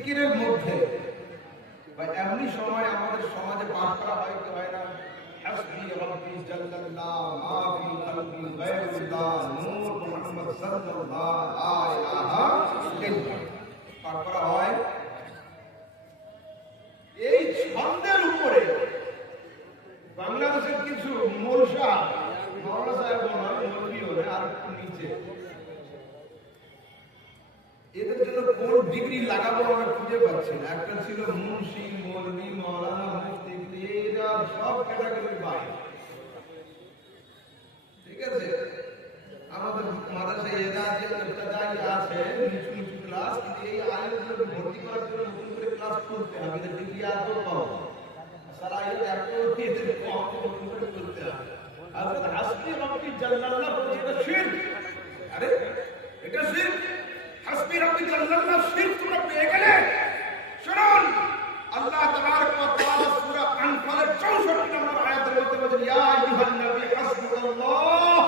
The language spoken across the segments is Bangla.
জিকিরের মধ্যে বা এমনি সময় আমাদের সমাজে পাঠ করা হয় কি হয় না? হাসবি রাব্বি জাল্লাল্লাহ মা ফি কলবি গায়রুল্লাহ নূর মুহাম্মদ সাল্লাল্লাহু লা ইলাহা ইল্লাল্লাহ পাঠ করা হয়। এই ছন্দের উপরে বাংলাদেশের কিছু মোরশা মাওলানা সাহেব মৌলভীও আর নিচে এদের জন্য কোন ডিগ্রি লাগাবো আমরা খুঁজে পাচ্ছি না। একটা ছিল মুন্সি, মৌলভী, মাওলানা, মুফতি, এরা সব ক্যাটাগরির বাইরে। ঠিক আছে, আমাদের মাদ্রাসায় এরা যে আছে নিচু নিচু ক্লাস, কিন্তু এই আলেমগুলোকে ভর্তি করার জন্য নতুন করে ক্লাস করতে হবে, এদের ডিগ্রি এত কম, সারা এত এদের কম নতুন করে করতে হবে। আর হাসবি রাব্বি জাল্লাল্লাহ এটা শিরক। আরে এটা শিরক। হাসবি রাব্বি জাল্লাল্লাহ শিরক তোমরা পেয়ে গেলে। শুনুন, আল্লাহ তাবারক ওয়া তাআলা সূরা আনফালের 64 নম্বর আয়াতের মধ্যে বলেন, ইয়া আইয়ুহান নবী হাসবুকাল্লাহ,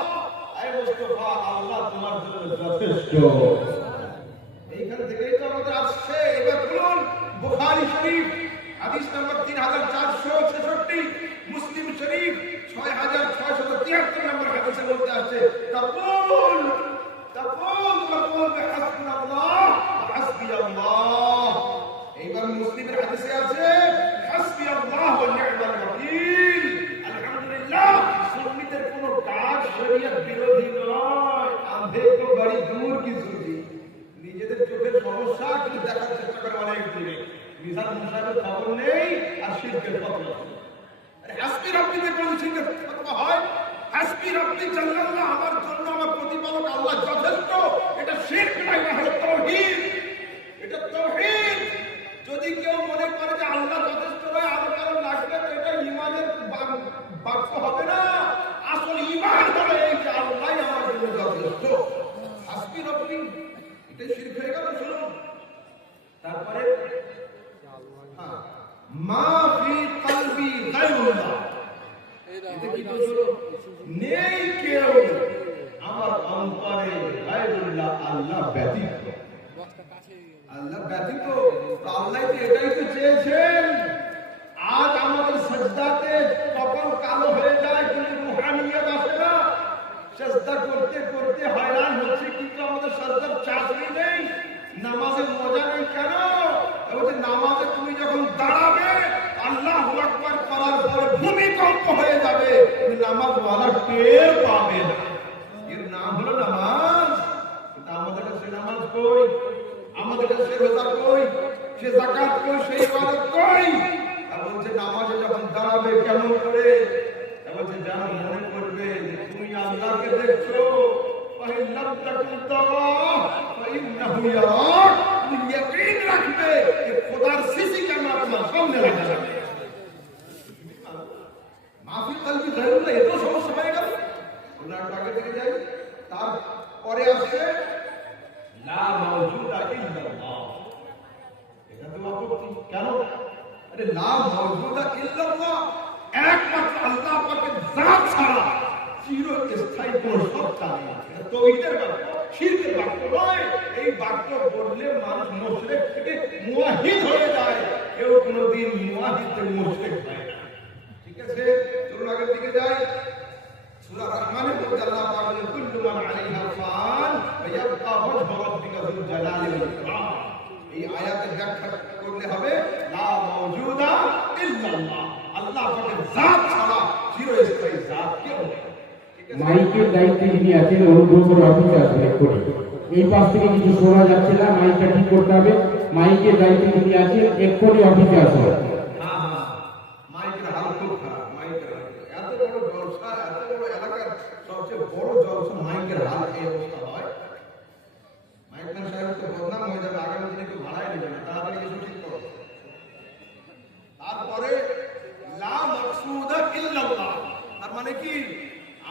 আয় মুস্তাফা আল্লাহ তোমার জন্য যথেষ্ট। এইখান থেকেই তো আমাদের আসছে। এবার বলুন, বুখারী শরীফ হাদিস নম্বর 3466, মুসলিম শরীফ 6673 নম্বর হাদিসের মধ্যে আছে, তাকুল হাসবুনাল্লাহ ওয়া হাসবিয়াল্লাহ। এইবার মুসলিমের হাদিসে আছে হাসবিয়াল্লাহ ওয়া নি'মাল ওয়াকিল। আলহামদুলিল্লাহ, সুন্নিদের কোনো কাজ শরীয়ত বিরোধী নয়। আন্ধে তো বড়ি দূর কি সুজি, নিজেদের চোখের সমস্যা কিন্তু দেখার চেষ্টা করে অনেক দিনে, মিজান মুসাফের খবর নেই আর শিরকের ফতোয়া। আরে হাসবি রাব্বিতে কোন শিরকের ফতোয়া হয়? হাসবি রাব্বি জাল্লাল্লাহ আমার জন্য আমার প্রতিপালক আল্লাহ যথেষ্ট, এটা শিরক নয়, এটা হলো তাওহীদ। এটা তাওহীদ। যদি কেউ মনে করে যে আল্লাহ যথেষ্ট নয় আর কারো লাগবে, তো এটা ঈমানের বাক্য হবে না। আসল ঈমান হলো এই যে আল্লাহই আমার জন্য যথেষ্ট। হাসবি রাব্বি এটা শিরক হয়ে গেল। শুনুন, তারপরে মা ফি কলবি গায়রুল্লাহ, এটা কি বলছো? নেই কেউ আমার অন্তরে গায়রুল্লাহ, আল্লাহ ব্যতীত। আল্লাহ ব্যতীত, আল্লাহ তো এটাই তো চেয়েছেন। আজ আমাদের সাজদাতে কপাল কালো হয়ে যায়, কিন্তু রুহানিয়ত আসে না। সাজদা করতে করতে হয়রান হচ্ছে, কিন্তু আমাদের সাজদার চাকরি নেই, নামাজের মজা নেই। কেন? বলছে নামাজে তুমি যখন দাঁড়াবে আল্লাহু আকবার করার পরে ভূমিকম্প হয়ে যাবে, তুমি নামাজওয়ালা টের পাবে না। এর নাম হলো নামাজ। কিন্তু আমাদের কাছে নামাজ কই? আমাদের কাছে রোজা কই? সে যাকাত কই? সেই ইবাদত কই? আর বলছে নামাজে যখন দাঁড়াবে কেমন করে? বলছে যারা মনে করবে তুমি আল্লাহকে দেখছো, ফাইল্লাম তাকুন তারাহ ফাইন্নাহু ইয়ারাক, তুমি ইয়াকিন রাখবে যে খোদার সিসি ক্যামেরা তোমার সামনে রাখা যাবে। মাফি কলবি গায়রুল্লাহ, এত সমস্যা হয়ে গেল। ওনার আগে থেকে যাই, তারপরে আসছে লা মাওজুদা ইল্লাল্লাহ। এটা তো আপত্তি। কেন? আরে লা মাওজুদা ইল্লাল্লাহ, একমাত্র আল্লাহ পাকের জাত ছাড়া চিরস্থায়ী কোন সত্তা নেই। এটা তাওহীদের বাক্য, শিরকের বাক্য নয়। এই বাক্য বললে মানুষ মুশরিক থেকে মুওয়াহিদ হয়ে যায়, কেউ কোনোদিন মুওয়াহিদ থেকে মুশরিক হয় না। ঠিক আছে, চলুন আগের দিকে যাই। সূরা রহমানের মধ্যে আল্লাহ পাক বলেন, কুল্লু মান আলাইহা ফান ওয়া ইয়াবকা ওয়াজহু রাব্বিকা যুল জালালি ওয়াল ইকরাম। এই আয়াতের ব্যাখ্যা করলে হবে লা মাওজুদা ইল্লাল্লাহ, আল্লাহ পাকের জাত ছাড়া চিরস্থায়ী জাত কেউ নেই। মাইকের দায়িত্বে যিনি আছেন অনুগ্রহ অফিসে আসবেন করে। এই পাশ থেকে কিছু শোনা যাচ্ছে না, মাইকটা ঠিক করতে হবে। মাইকের দায়িত্বে যিনি আছেন এক্ষুনি অফিসে আসবেন। মাইকের হাল খুব খারাপ। মাইকের এত বড় জলসা, এত বড় এলাকার সবচেয়ে বড় জলসা, মাইকের হাল এই অবস্থা হয়। মাইকম্যান সাহেব তো বদনাম হয়ে যাবে, আগামী দিনে কেউ ভাড়াই নেবে না। তাড়াতাড়ি এসে ঠিক করো। তারপরে লা মাকসুদা ইল্লাল্লাহ, তার মানে কি?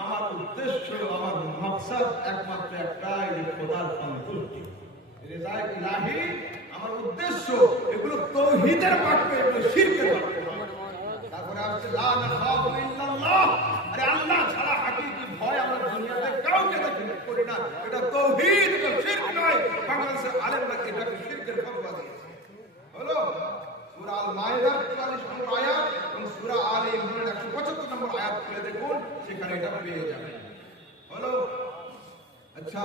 আমার উদ্দেশ্য, আমার মাকসাদ একমাত্র একটাই, যে খোদার সন্তুষ্টি, রিজায়ে ইলাহি আমার উদ্দেশ্য। এগুলো তাওহীদের বাক্য, এগুলো শিরকের বাক্য। তারপরে আসছে লা নাখাফু ইল্লাল্লাহ, আরে আল্লাহ ছাড়া হাকিকি ভয় আমরা দুনিয়াতে কাউকে করি না। এটা তাওহীদ, এটা শিরক নয়। বাংলাদেশের আলেমরা এটাকে শিরকের ফতোয়া দিয়েছে। মায়েদার 44 নম্বর আয়াত এবং সূরা আলে ইমরানের 175 নম্বর আয়াত খুলে দেখুন, সেখানে এটা পেয়ে যাবেন। হলো? আচ্ছা।